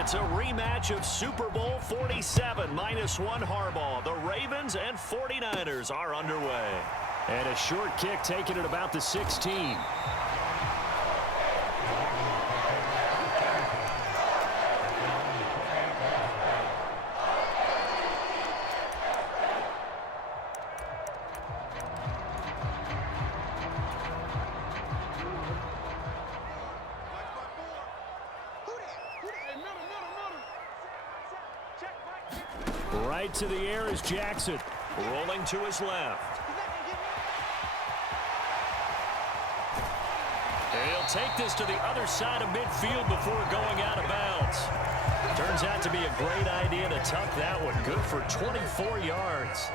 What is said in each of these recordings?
It's a rematch of Super Bowl 47 -1 Harbaugh. The Ravens and 49ers are underway. And a short kick taken at about the 16. Right to the air is Jackson. Rolling to his left. He'll take this to the other side of midfield before going out of bounds. Turns out to be a great idea to tuck that one. Good for 24 yards.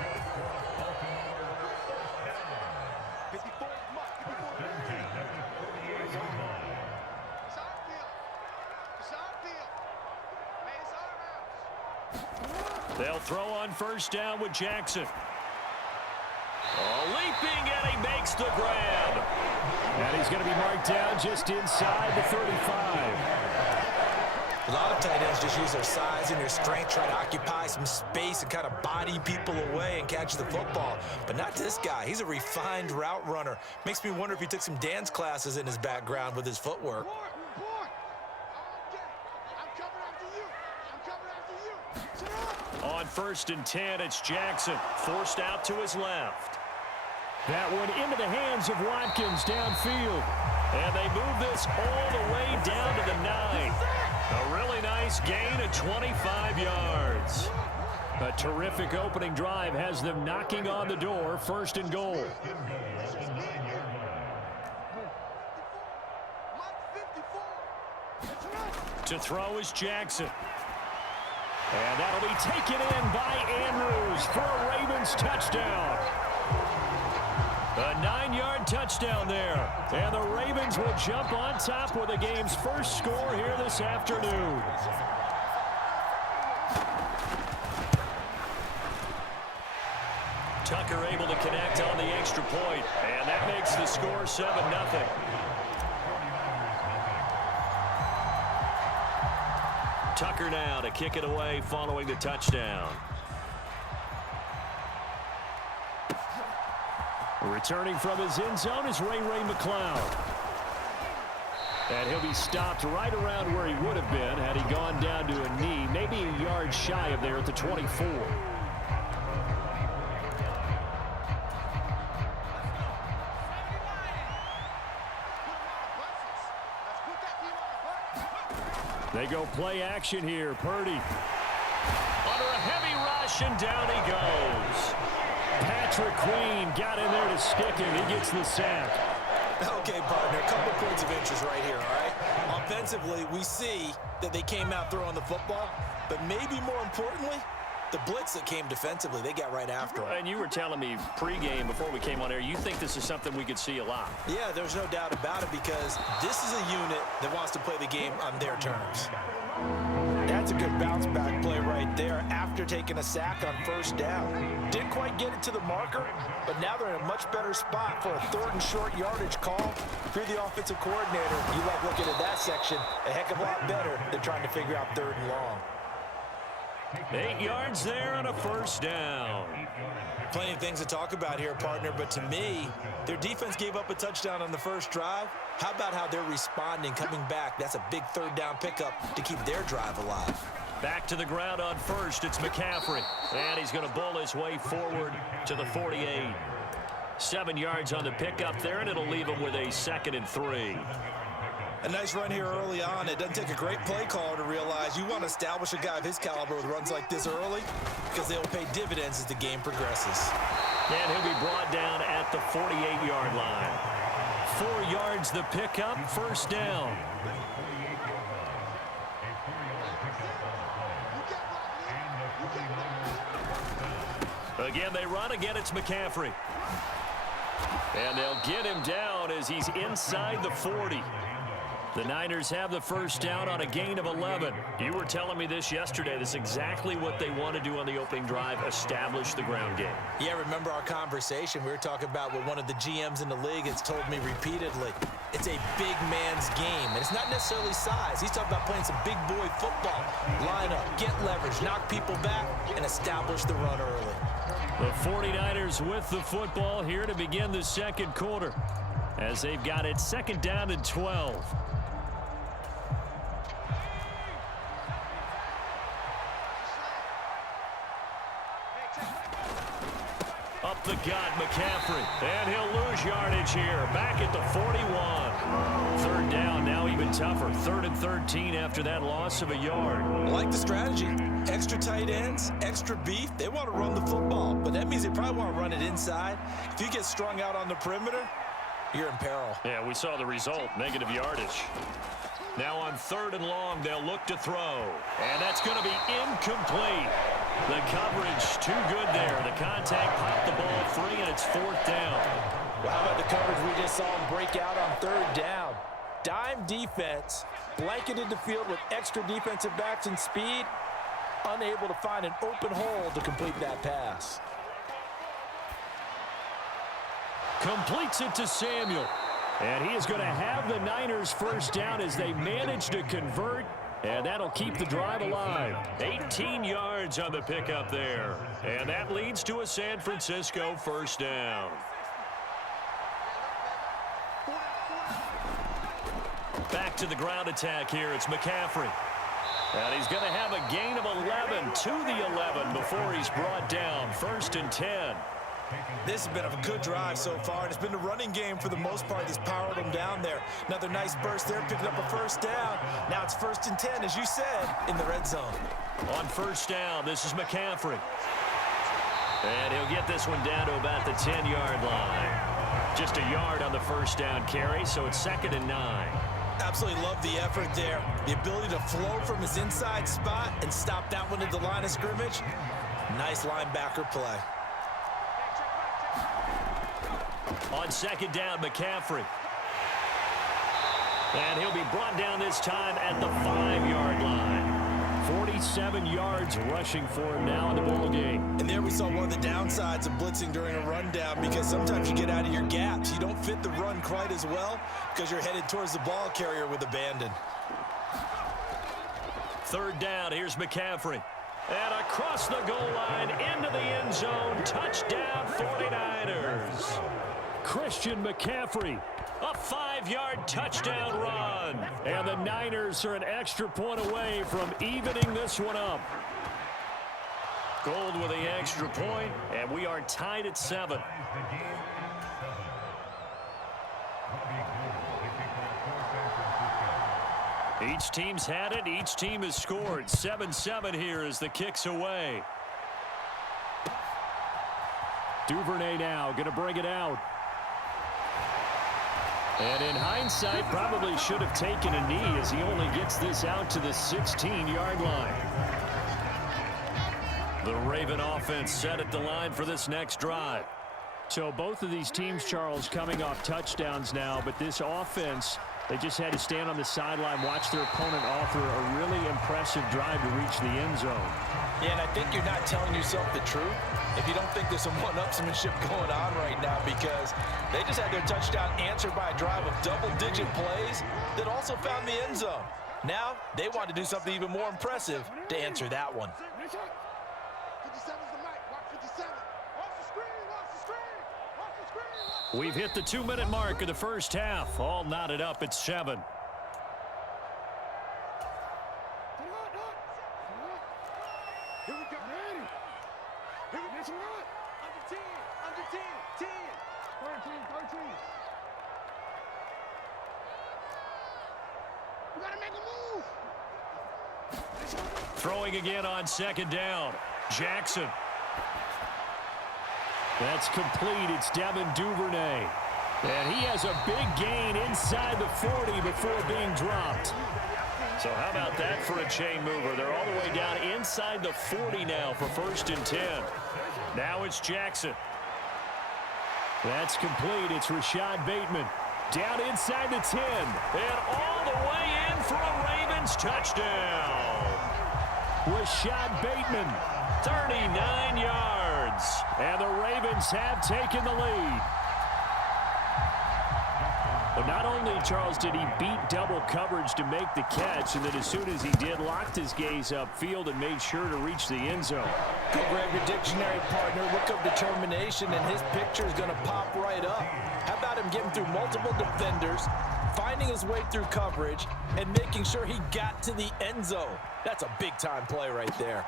They'll throw on first down with Jackson. Leaping, and he makes the grab. And he's going to be marked down just inside the 35. A lot of tight ends just use their size and their strength, try to occupy some space and kind of body people away and catch the football. But not this guy. He's a refined route runner. Makes me wonder if he took some dance classes in his background with his footwork. On 1st and 10, it's Jackson, forced out to his left. That one into the hands of Watkins downfield. And they move this all the way down to the 9. A really nice gain of 25 yards. A terrific opening drive has them knocking on the door, 1st and goal. To throw is Jackson. And that'll be taken in by Andrews for a Ravens touchdown. A 9-yard touchdown there. And the Ravens will jump on top with the game's first score here this afternoon. Tucker able to connect on the extra point. And that makes the score 7-0. Tucker now to kick it away following the touchdown. Returning from his end zone is Ray McCloud. And he'll be stopped right around where he would have been had he gone down to a knee, maybe a yard shy of there at the 24. They go play action here. Purdy. Under a heavy rush, and down he goes. Patrick Queen got in there to stick him. He gets the sack. Okay, partner, a couple points of interest right here, all right? Offensively, we see that they came out throwing the football, but maybe more importantly, the blitz that came defensively, they got right after him. And you were telling me pregame before we came on air, you think this is something we could see a lot. Yeah, there's no doubt about it because this is a unit that wants to play the game on their terms. That's a good bounce-back play right there after taking a sack on 1st down. Didn't quite get it to the marker, but now they're in a much better spot for a 3rd and short yardage call. If you're the offensive coordinator, you like looking at that section a heck of a lot better than trying to figure out 3rd and long. 8 yards there on a 1st down. Plenty of things to talk about here, partner, but to me, their defense gave up a touchdown on the 1st drive. How about how they're responding, coming back? That's a big 3rd down pickup to keep their drive alive. Back to the ground on 1st, it's McCaffrey. And he's going to bull his way forward to the 48. 7 yards on the pickup there, and it'll leave him with a 2nd and 3. A nice run here early on. It doesn't take a great play caller to realize you want to establish a guy of his caliber with runs like this early because they'll pay dividends as the game progresses. And he'll be brought down at the 48-yard line. 4 yards the pickup, 1st down. Again, they run. Again, it's McCaffrey. And they'll get him down as he's inside the 40. The Niners have the first down on a gain of 11. You were telling me this yesterday. This is exactly what they want to do on the opening drive, establish the ground game. Yeah, remember our conversation? We were talking about what one of the GMs in the league has told me repeatedly. It's a big man's game, and it's not necessarily size. He's talking about playing some big boy football. Line up, get leverage, knock people back, and establish the run early. The 49ers with the football here to begin the second quarter, as they've got it second down and 12. Up the gut, McCaffrey. And he'll lose yardage here. Back at the 41. Third down, now even tougher. 3rd and 13 after that loss of a yard. I like the strategy. Extra tight ends, extra beef. They want to run the football, but that means they probably want to run it inside. If you get strung out on the perimeter, you're in peril. Yeah, we saw the result, negative yardage. Now on 3rd and long, they'll look to throw. And that's going to be incomplete. The coverage too good there. The contact popped the ball free, and it's 4th down. Well, how about the coverage we just saw him break out on 3rd down? Dime defense, blanketed the field with extra defensive backs and speed, unable to find an open hole to complete that pass. Completes it to Samuel. And he is going to have the Niners first down as they manage to convert. And that'll keep the drive alive. 18 yards on the pickup there. And that leads to a San Francisco first down. Back to the ground attack here. It's McCaffrey. And he's going to have a gain of 11 to the 11 before he's brought down. 1st and 10. This has been a good drive so far, and it's been the running game for the most part that's powered them down there. Another nice burst there, picking up a first down. Now it's 1st and 10, as you said, in the red zone. On first down, this is McCaffrey. And he'll get this one down to about the 10-yard line. Just a yard on the first down carry, so it's 2nd and 9. Absolutely love the effort there. The ability to flow from his inside spot and stop that one at the line of scrimmage. Nice linebacker play. On 2nd down, McCaffrey. And he'll be brought down this time at the 5-yard line. 47 yards rushing for him now in the ball game. And there we saw one of the downsides of blitzing during a rundown, because sometimes you get out of your gaps. You don't fit the run quite as well because you're headed towards the ball carrier with abandon. 3rd down, here's McCaffrey. And across the goal line into the end zone. Touchdown 49ers. Christian McCaffrey. A 5-yard touchdown run. And the Niners are an extra point away from evening this one up. Gold with the extra point, and we are tied at 7. Each team's had it. Each team has scored. 7-7 here as the kick's away. Duvernay now going to bring it out. And in hindsight, probably should have taken a knee as he only gets this out to the 16-yard line. The Raven offense set at the line for this next drive. So both of these teams, Charles, coming off touchdowns now, but this offense, they just had to stand on the sideline, watch their opponent offer a really impressive drive to reach the end zone. Yeah, and I think you're not telling yourself the truth if you don't think there's some one-upsmanship going on right now, because they just had their touchdown answered by a drive of double-digit plays that also found the end zone. Now, they want to do something even more impressive to answer that one. We've hit the 2-minute mark of the first half. All knotted up at 7. Throwing again on 2nd down. Jackson. That's complete. It's Devin Duvernay. And he has a big gain inside the 40 before being dropped. So how about that for a chain mover? They're all the way down inside the 40 now for 1st and 10. Now it's Jackson. That's complete. It's Rashad Bateman. Down inside the 10. And all the way in for a Ravens touchdown. Rashad Bateman. 39 yards. And the Ravens have taken the lead. But not only, Charles, did he beat double coverage to make the catch, and then as soon as he did, locked his gaze upfield and made sure to reach the end zone. Go grab your dictionary, partner. Look up determination, and his picture is going to pop right up. How about him getting through multiple defenders, finding his way through coverage, and making sure he got to the end zone? That's a big-time play right there.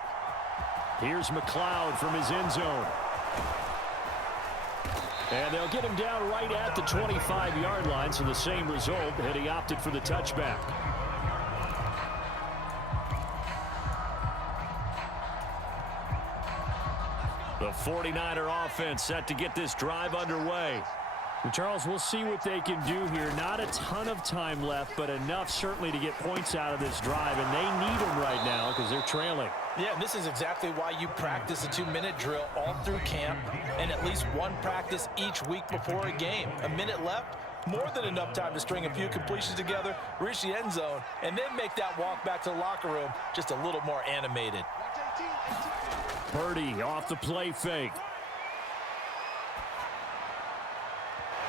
Here's McLeod from his end zone. And they'll get him down right at the 25-yard line, so the same result, had he opted for the touchback. The 49er offense set to get this drive underway. And Charles, we'll see what they can do here. Not a ton of time left, but enough certainly to get points out of this drive, and they need them right now because they're trailing. Yeah, and this is exactly why you practice a 2-minute drill all through camp and at least one practice each week before a game. A minute left, more than enough time to string a few completions together, reach the end zone, and then make that walk back to the locker room just a little more animated. Purdy off the play fake.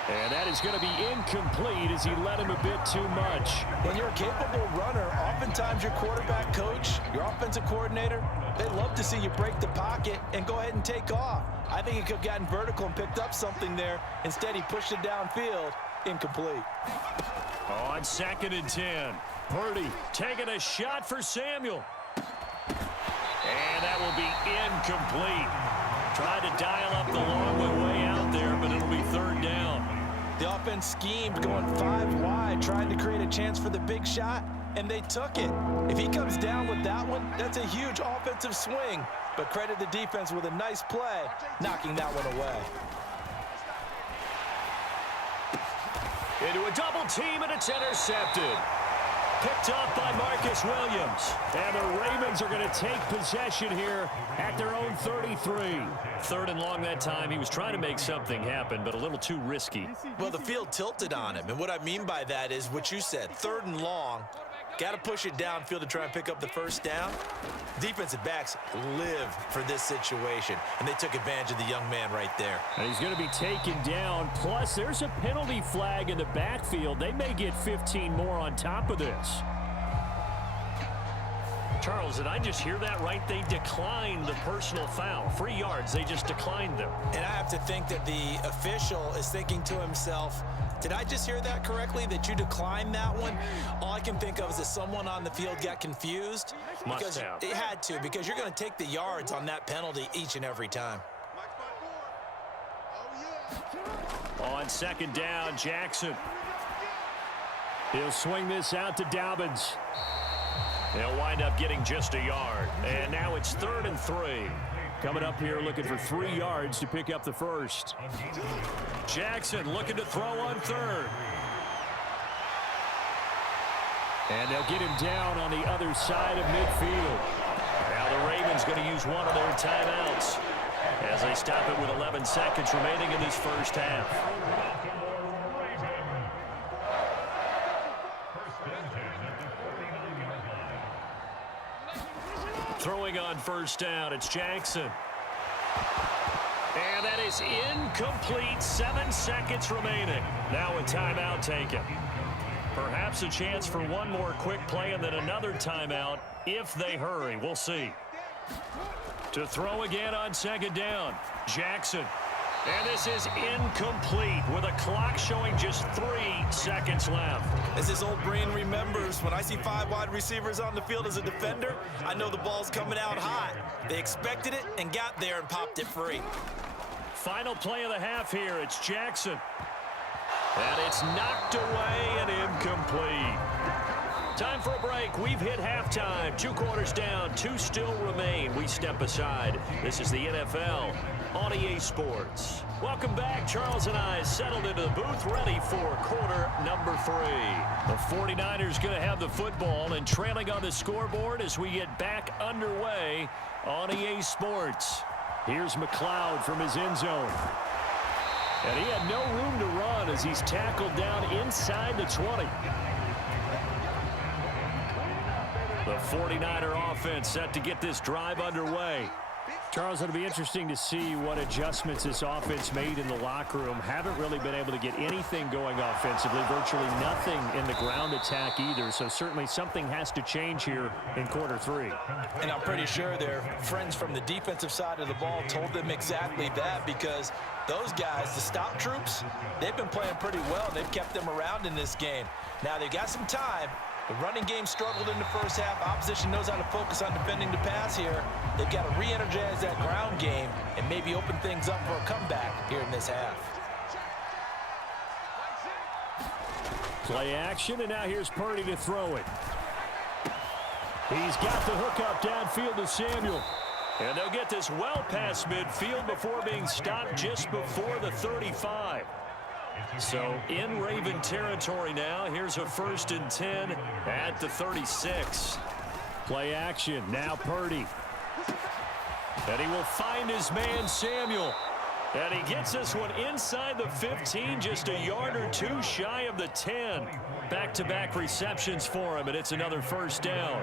And that is going to be incomplete as he led him a bit too much. When you're a capable runner, oftentimes your quarterback coach, your offensive coordinator, they love to see you break the pocket and go ahead and take off. I think he could have gotten vertical and picked up something there. Instead, he pushed it downfield. Incomplete. On 2nd and 10, Purdy taking a shot for Samuel. And that will be incomplete. Tried to dial up the long way out there, but it'll be 3rd down. The offense schemed going 5 wide, trying to create a chance for the big shot, and they took it. If he comes down with that one, that's a huge offensive swing. But credit the defense with a nice play, knocking that one away. Into a double team, and it's intercepted. Picked up by Marcus Williams. And the Ravens are going to take possession here at their own 33. 3rd and long that time. He was trying to make something happen, but a little too risky. Well, the field tilted on him, and what I mean by that is what you said, 3rd and long. Got to push it downfield to try and pick up the 1st down. Defensive backs live for this situation, and they took advantage of the young man right there. And he's going to be taken down. Plus, there's a penalty flag in the backfield. They may get 15 more on top of this. Charles, did I just hear that right? They declined the personal foul. 3 yards, they just declined them. And I have to think that the official is thinking to himself, did I just hear that correctly, that you declined that one? All I can think of is that someone on the field got confused. Must have. It had to, because you're going to take the yards on that penalty each and every time. On 2nd down, Jackson. He'll swing this out to Dobbins. They'll wind up getting just a yard. And now it's 3rd and 3. Coming up here looking for 3 yards to pick up the 1st. Jackson looking to throw on 3rd. And they'll get him down on the other side of midfield. Now the Ravens going to use one of their timeouts as they stop it with 11 seconds remaining in this 1st half. Throwing on 1st down, it's Jackson. And that is incomplete. 7 seconds remaining. Now a timeout taken. Perhaps a chance for one more quick play and then another timeout if they hurry. We'll see. To throw again on 2nd down, Jackson. And this is incomplete with a clock showing just 3 seconds left. As his old brain remembers, when I see 5 wide receivers on the field as a defender, I know the ball's coming out hot. They expected it and got there and popped it free. Final play of the half here. It's Jackson. And it's knocked away and incomplete. Time for a break. We've hit halftime. 2 quarters down. 2 still remain. We step aside. This is the NFL on EA Sports. Welcome back. Charles and I settled into the booth, ready for quarter number 3. The 49ers going to have the football and trailing on the scoreboard as we get back underway on EA Sports. Here's McLeod from his end zone. And he had no room to run as he's tackled down inside the 20. The 49er offense set to get this drive underway. Charles, it'll be interesting to see what adjustments this offense made in the locker room. Haven't really been able to get anything going offensively, virtually nothing in the ground attack either. So certainly something has to change here in quarter 3. And I'm pretty sure their friends from the defensive side of the ball told them exactly that, because those guys, the stop troops, they've been playing pretty well. They've kept them around in this game. Now they've got some time. The running game struggled in the first half. Opposition knows how to focus on defending the pass here. They've got to re-energize that ground game and maybe open things up for a comeback here in this half. Play action, and now here's Purdy to throw it. He's got the hook up downfield to Samuel. And they'll get this well past midfield before being stopped just before the 35. So in Raven territory now. Here's a 1st and 10 at the 36. Play action. Now Purdy. And he will find his man Samuel. And he gets this one inside the 15, just a yard or two shy of the 10. Back-to-back receptions for him, and it's another 1st down.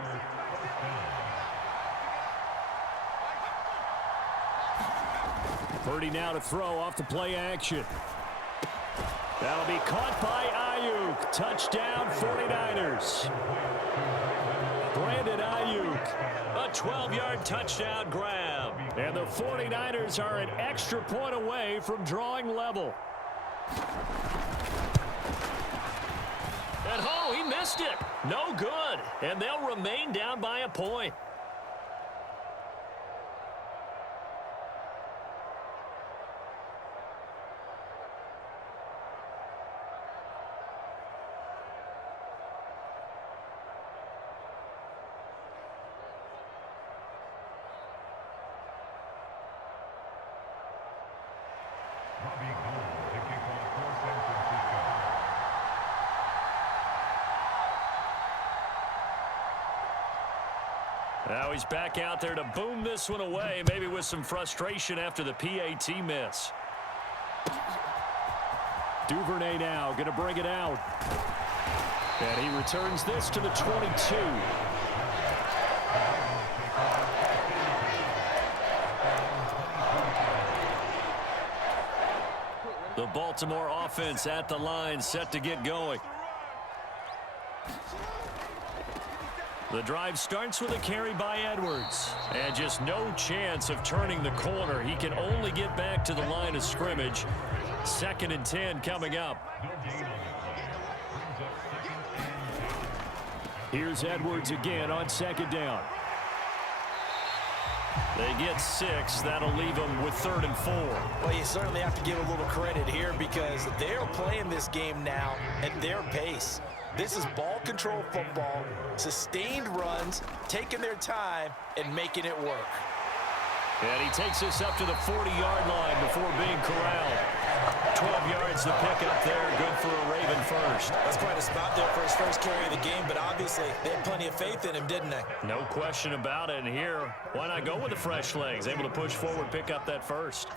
Purdy now to throw off the play action. That'll be caught by Ayuk. Touchdown 49ers. Brandon Ayuk. A 12-yard touchdown grab. And the 49ers are an extra point away from drawing level. And oh, he missed it. No good. And they'll remain down by a point. Now he's back out there to boom this one away, maybe with some frustration after the PAT miss. Duvernay now going to bring it out. And he returns this to the 22. The Baltimore offense at the line, set to get going. The drive starts with a carry by Edwards. And just no chance of turning the corner. He can only get back to the line of scrimmage. 2nd and 10 coming up. Here's Edwards again on 2nd down. They get 6. That'll leave them with 3rd and 4. Well, you certainly have to give a little credit here, because they're playing this game now at their pace. This is ball control football, sustained runs, taking their time, and making it work. And he takes us up to the 40-yard line before being corralled. 12 yards to pick up there. Good for a Raven first. That's quite a spot there for his first carry of the game, but obviously they had plenty of faith in him, didn't they? No question about it. And here, why not go with the fresh legs? Able to push forward, pick up that first.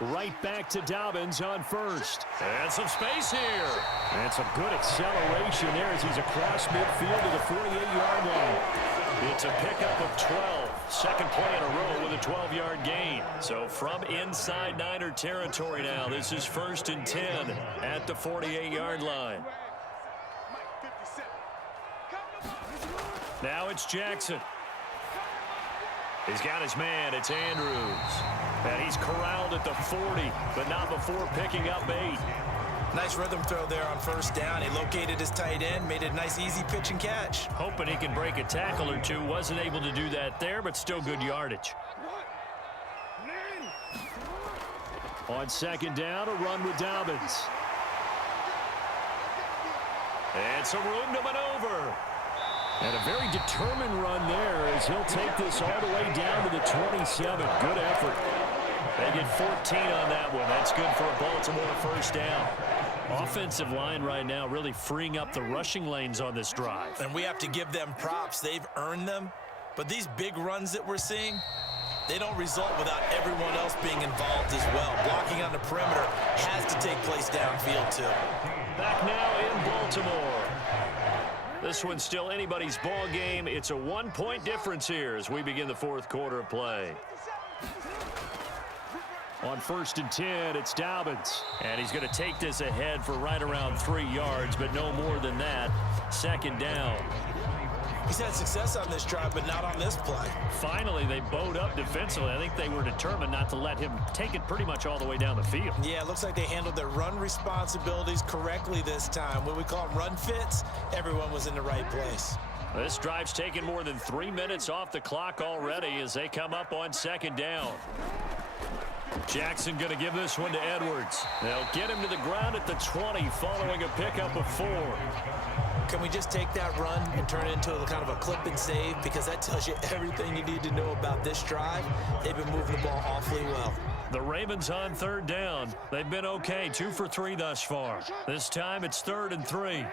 Right back to Dobbins on 1st. And some space here. And some good acceleration there as he's across midfield to the 48-yard line. It's a pickup of 12. 2nd play in a row with a 12-yard gain. So from inside Niner territory now, this is 1st and 10 at the 48-yard line. Now it's Jackson. He's got his man. It's Andrews. And he's corralled at the 40, but not before picking up 8. Nice rhythm throw there on 1st down. He located his tight end, made a nice easy pitch and catch. Hoping he can break a tackle or two. Wasn't able to do that there, but still good yardage. On 2nd down, a run with Dobbins. And some room to maneuver. And a very determined run there as he'll take this all the way down to the 27. Good effort. They get 14 on that one. That's good for a Baltimore 1st down. Offensive line right now really freeing up the rushing lanes on this drive. And we have to give them props. They've earned them. But these big runs that we're seeing, they don't result without everyone else being involved as well. Blocking on the perimeter has to take place downfield too. Back now in Baltimore. This one's still anybody's ball game. It's a 1-point difference here as we begin the fourth quarter of play. On 1st and 10, it's Dobbins. And he's going to take this ahead for right around 3 yards, but no more than that. 2nd down. He's had success on this drive, but not on this play. Finally, they bowed up defensively. I think they were determined not to let him take it pretty much all the way down the field. Yeah, it looks like they handled their run responsibilities correctly this time. When we call them run fits, everyone was in the right place. This drive's taken more than 3 minutes off the clock already as they come up on 2nd down. Jackson going to give this one to Edwards. They'll get him to the ground at the 20 following a pickup of 4. Can we just take that run and turn it into a kind of a clip and save? Because that tells you everything you need to know about this drive. They've been moving the ball awfully well. The Ravens on 3rd down. They've been okay, 2 for 3 thus far. This time it's 3rd and 3.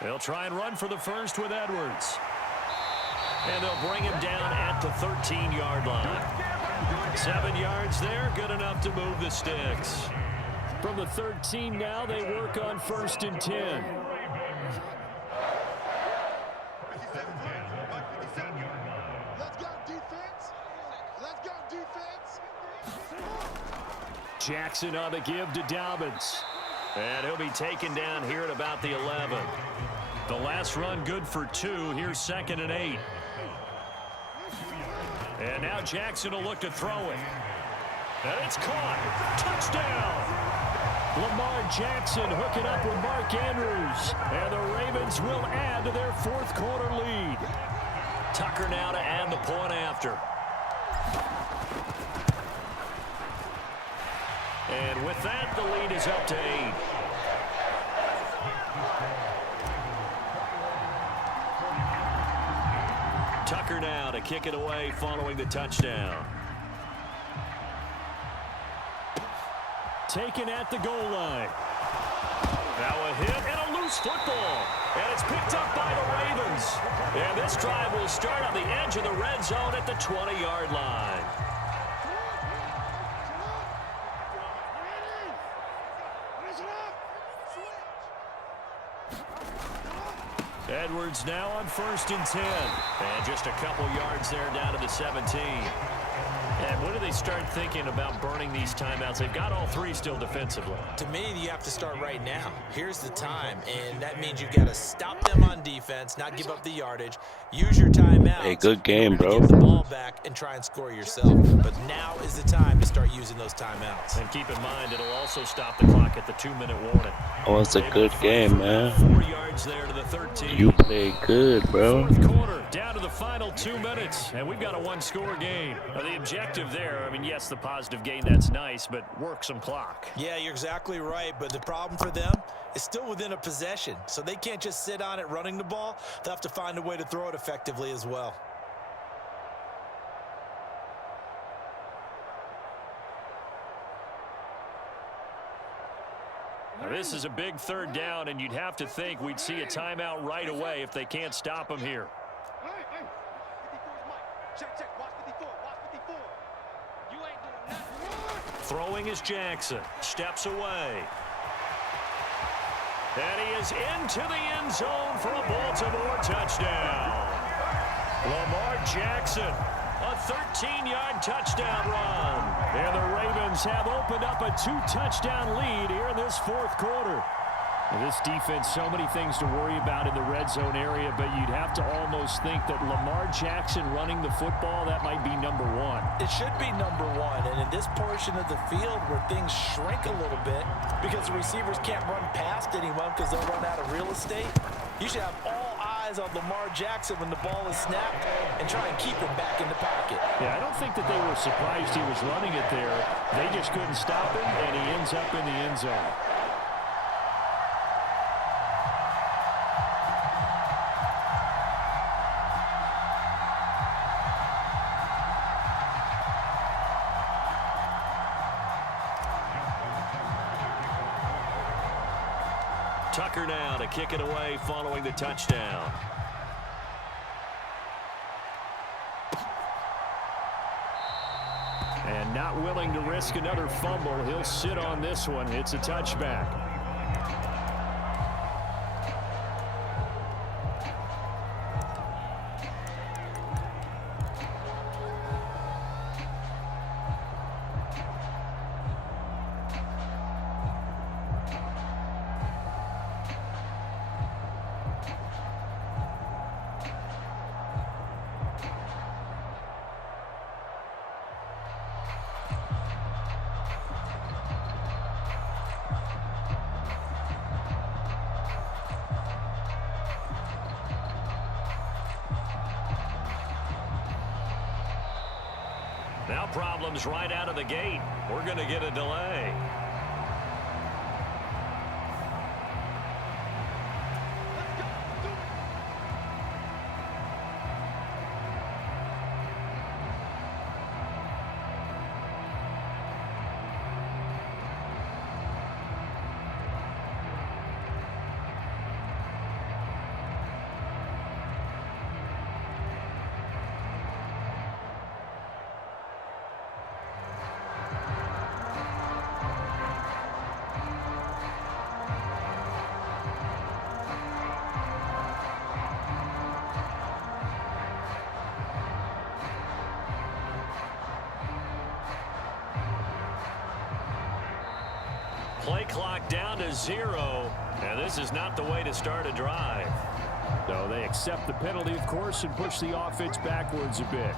They'll try and run for the first with Edwards. And they'll bring him down at the 13-yard line. 7 yards there, good enough to move the sticks. From the 13 now, they work on 1st and 10. Let's go defense. Let's go defense. Jackson on the give to Dobbins. And he'll be taken down here at about the 11. The last run good for 2. Here's 2nd and 8. And now Jackson will look to throw it. And it's caught. Touchdown. Lamar Jackson hooking up with Mark Andrews. And the Ravens will add to their 4th quarter lead. Tucker now to add the point after. And with that, the lead is up to 8. Tucker now to kick it away following the touchdown. Taken at the goal line. Now a hit and a loose football. And it's picked up by the Ravens. And this drive will start on the edge of the red zone at the 20-yard line. Edwards now on 1st and 10. And just a couple yards there down to the 17. And when do they start thinking about burning these timeouts? They've got all 3 still defensively. To me, you have to start right now. Here's the time, and that means you got to stop them on defense, not give up the yardage. Use your timeouts. Hey, good game, bro. Get the ball back and try and score yourself. But now is the time to start using those timeouts. And keep in mind, it'll also stop the clock at the 2-minute warning. Oh, it's a good game, man. 4 yards there to the 13. You play good, bro. 4th quarter, down to the final 2 minutes, and we've got a 1-score game. The objective there, I mean, yes, the positive gain, that's nice, but work some clock. Yeah, you're exactly right, but the problem for them is still within a possession, so they can't just sit on it running the ball. They'll have to find a way to throw it effectively as well. Now, this is a big 3rd down, and you'd have to think we'd see a timeout right away if they can't stop them here. Throwing is Jackson. Steps away. And he is into the end zone for a Baltimore touchdown. Lamar Jackson, a 13-yard touchdown run. And the Ravens have opened up a 2-touchdown lead here in this 4th quarter. This defense, so many things to worry about in the red zone area, but you'd have to almost think that Lamar Jackson running the football, that might be #1. It should be #1, and in this portion of the field where things shrink a little bit because the receivers can't run past anyone because they'll run out of real estate, you should have all eyes on Lamar Jackson when the ball is snapped and try and keep him back in the pocket. Yeah, I don't think that they were surprised he was running it there. They just couldn't stop him, and he ends up in the end zone. Tucker now to kick it away following the touchdown. Not willing to risk another fumble. He'll sit on this one. It's a touchback. Now problems right out of the gate. We're going to get a delay. Play clock down to 0. And this is not the way to start a drive. So they accept the penalty, of course, and push the offense backwards a bit.